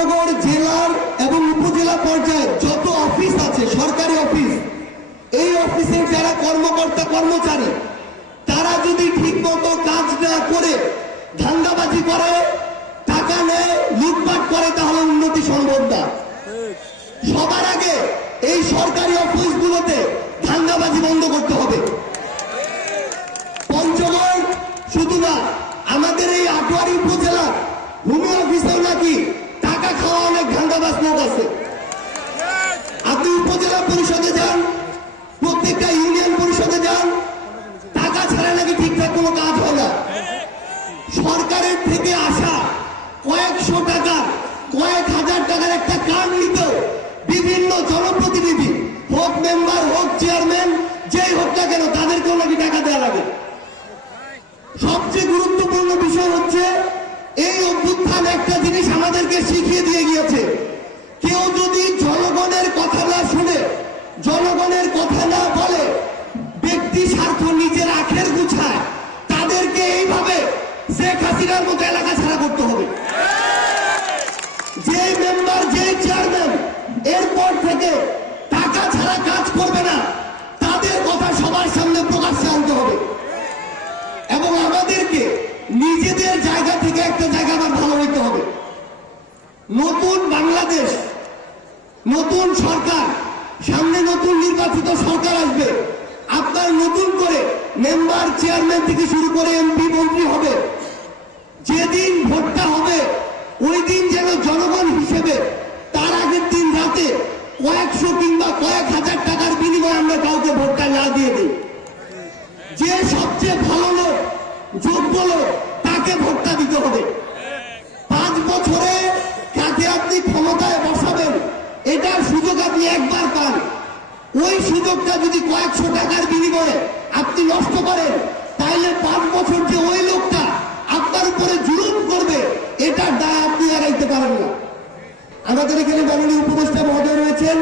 পঞ্চগড় জেলার এবং উপজেলা পর্যায়ে যত অফিস আছে, সরকারি অফিস, এই অফিসের যারা কর্মকর্তা কর্মচারী, তারা যদি ঠিকমতো কাজ না করে ধান্দাবাজি করে, টাকা নেয়, লুটপাট করে, তাহলে উন্নতি সম্ভব না। সবার আগে এই সরকারি অফিসগুলোতে ধান্দাবাজি বন্ধ করতে হবে। পঞ্চগড় শুধু না, আমাদের এই আটোয়ারি উপজেলার ভূমি অফিসেও নাকি টাকা খাওয়া অনেক ধান্দাবাজ লোক আছে। আপনি উপজেলা পরিষদে যান, প্রত্যেকটা ইউনিয়ন পরিষদে যান, টাকা ছাড়া নাকি ঠিকঠাক কোনো কাজ হয় না। সরকারের থেকে আসা কয়েকশো টাকা, কয়েক হাজার টাকার একটা কার্ড নিত বিভিন্ন জনপ্রতিনিধি, হোক মেম্বার, হোক চেয়ারম্যান, যেই হোক না কেন, তাদেরকেও নাকি টাকা দেওয়া লাগে। সবচেয়ে গুরুত্বপূর্ণ বিষয় হচ্ছে, এই অভ্যুত্থান একটা জিনিস আমাদেরকে শিখিয়ে দিয়ে গিয়েছে, কেউ যদি জনগণের কথা না শুনে, জনগণের কথা না বলে, ব্যক্তি স্বার্থ নিজের আখের গুছায়, তাদেরকে এইভাবে শেখ হাসিনার মতো এলাকা ছাড়া করতে হবে। যে মেম্বার, যে চেয়ারম্যান এরপর থেকে টাকা ছাড়া কাজ করবে না, তাদের কথা সবার সামনে প্রকাশ্যে আনতে হবে। এবং আমাদেরকে নিজেদের জায়গা থেকে একটা জায়গা আবার ভালো হইতে হবে। নতুন বাংলাদেশ, নতুন সরকার, সামনে নতুন নির্বাচিত সরকার আসবে। আপনার নতুন করে মেম্বার, চেয়ারম্যান থেকে শুরু করে এমপি, মন্ত্রী হবে। যেদিন ভোটটা হবে, ওই দিন যেন জনগণ হিসেবে তার আগের দিন রাতে কয়েকশো কিংবা কয়েক হাজার টাকার বিনিময়ে আমরা কাউকে ভোটটা না দিয়ে দিই। যে সবচেয়ে ভালো লোক, যোগ্য লোক, তাকে ভোটটা দিতে হবে। 5 বছরে কাকে আপনি ক্ষমতায় বসাবেন, এটার সুযোগ আপনি একবার পান। ওই সুযোগটা যদি কয়েকশো টাকার বিনিময়ে আপনি নষ্ট করেন, তাহলে 5 বছর যে ওই লোকটা আপনার উপরে জুলুম করবে, এটার দায় আপনি এড়াইতে পারেন না। আমাদের এখানে মাননীয় উপদেষ্টা মহোদয় রয়েছেন।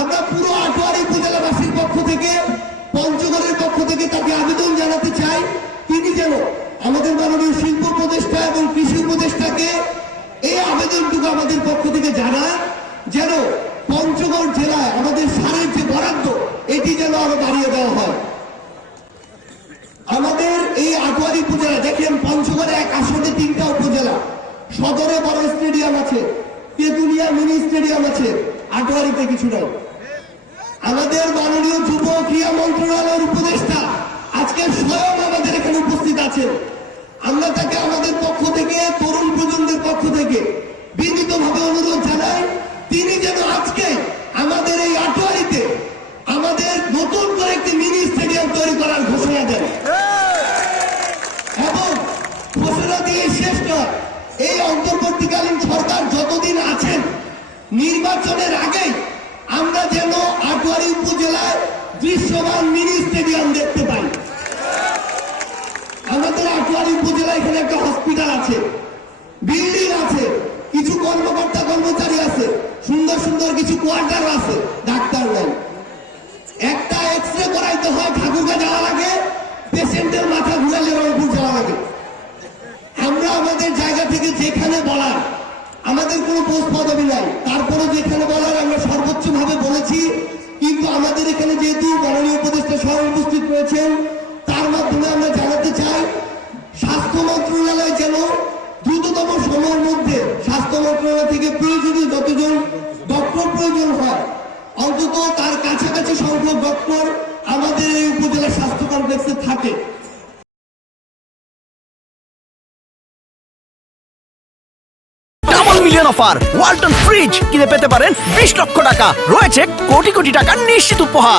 আমরা পুরো আটোয়ারি উপজেলাবাসীর পক্ষ থেকে, পঞ্চগড়ের পক্ষ থেকে তাকে আবেদন জানাতে চাই, তিনি যেন আমাদের মাননীয় শিল্প উপদেষ্টা এবং কৃষি উপদেষ্টাকে এই আবেদনটুকু আমাদের পক্ষ থেকে জানায়, যেন পঞ্চগড় জেলায় আমাদের সারের যে বরাদ্দ, এটি যেন আরো বাড়িয়ে দেওয়া হয়। আমাদের এই আটোয়ারি উপজেলা দেখেন, পঞ্চগড়ে এক আসনে 3টা উপজেলা, সদরে বড় স্টেডিয়াম আছে, তেঁতুলিয়া মিনি স্টেডিয়াম আছে, আটোয়ারিতে কিছু নাই। আমাদের মাননীয় যুব ক্রীড়া মন্ত্রণালয়ের উপদেষ্টা আজকে স্বয়ং আমাদের এখানে উপস্থিত আছেন। আমরা তাকে আমাদের পক্ষ থেকে, তরুণ প্রজন্মের পক্ষ থেকে বিনীতভাবে অনুরোধ জানাই, তিনি যেন আজকে আমাদের এই আটোয়ারিতে আমাদের নতুন করে একটি মিনি স্টেডিয়াম তৈরি করার ঘোষণা দেন। এবং ঘোষণা দিয়ে শেষ নয়, এই অন্তর্বর্তীকালীন সরকার যতদিন আছেন, নির্বাচনের আগেই আমরা যেন আটোয়ারি উপজেলায় দৃশ্যমান মিনি স্টেডিয়াম দেখতে পাই। আমাদের আটোয়ারি উপজেলায় এখানে একটা হসপিটাল আছে, বিল্ডিং আছে, কিছু কর্মকর্তা কর্মচারী আছে, সুন্দর সুন্দর কিছু কোয়ার্টার আছে, ডাক্তার নেই। একটা এক্সরে করাইতে হয় ঠাকুরকে যাওয়া লাগে, পেশেন্টের মাথা ঘুরাইলে রংপুর যাওয়া লাগে। আমরা আমাদের জায়গা থেকে যেখানে বলার, আমাদের কোনো পোস্ট পদবি নাই, তারপরে যেখানে বলার আমরা সর্বোচ্চ ভাবে বলেছি। কিন্তু আমাদের এখানে যেহেতু মাননীয় উপদেষ্টা সহ উপস্থিত রয়েছেন, তার মাধ্যমে আমরা জানাতে চাই, স্বাস্থ্য মন্ত্রণালয় যেন দ্রুততম সময়ের মধ্যে স্বাস্থ্য মন্ত্রণালয় থেকে প্রয়োজনীয় যতজন ডক্টর প্রয়োজন হয়, অন্তত তার কাছাকাছি সংখ্যক ডক্টর আমাদের এই উপজেলা স্বাস্থ্য কমপ্লেক্সে থাকে। মিলিয়ন অফার ওয়ালটন ফ্রিজ কিনে পেতে পারেন 20 লক্ষ টাকা, রয়েছে কোটি কোটি টাকার নিশ্চিত উপহার।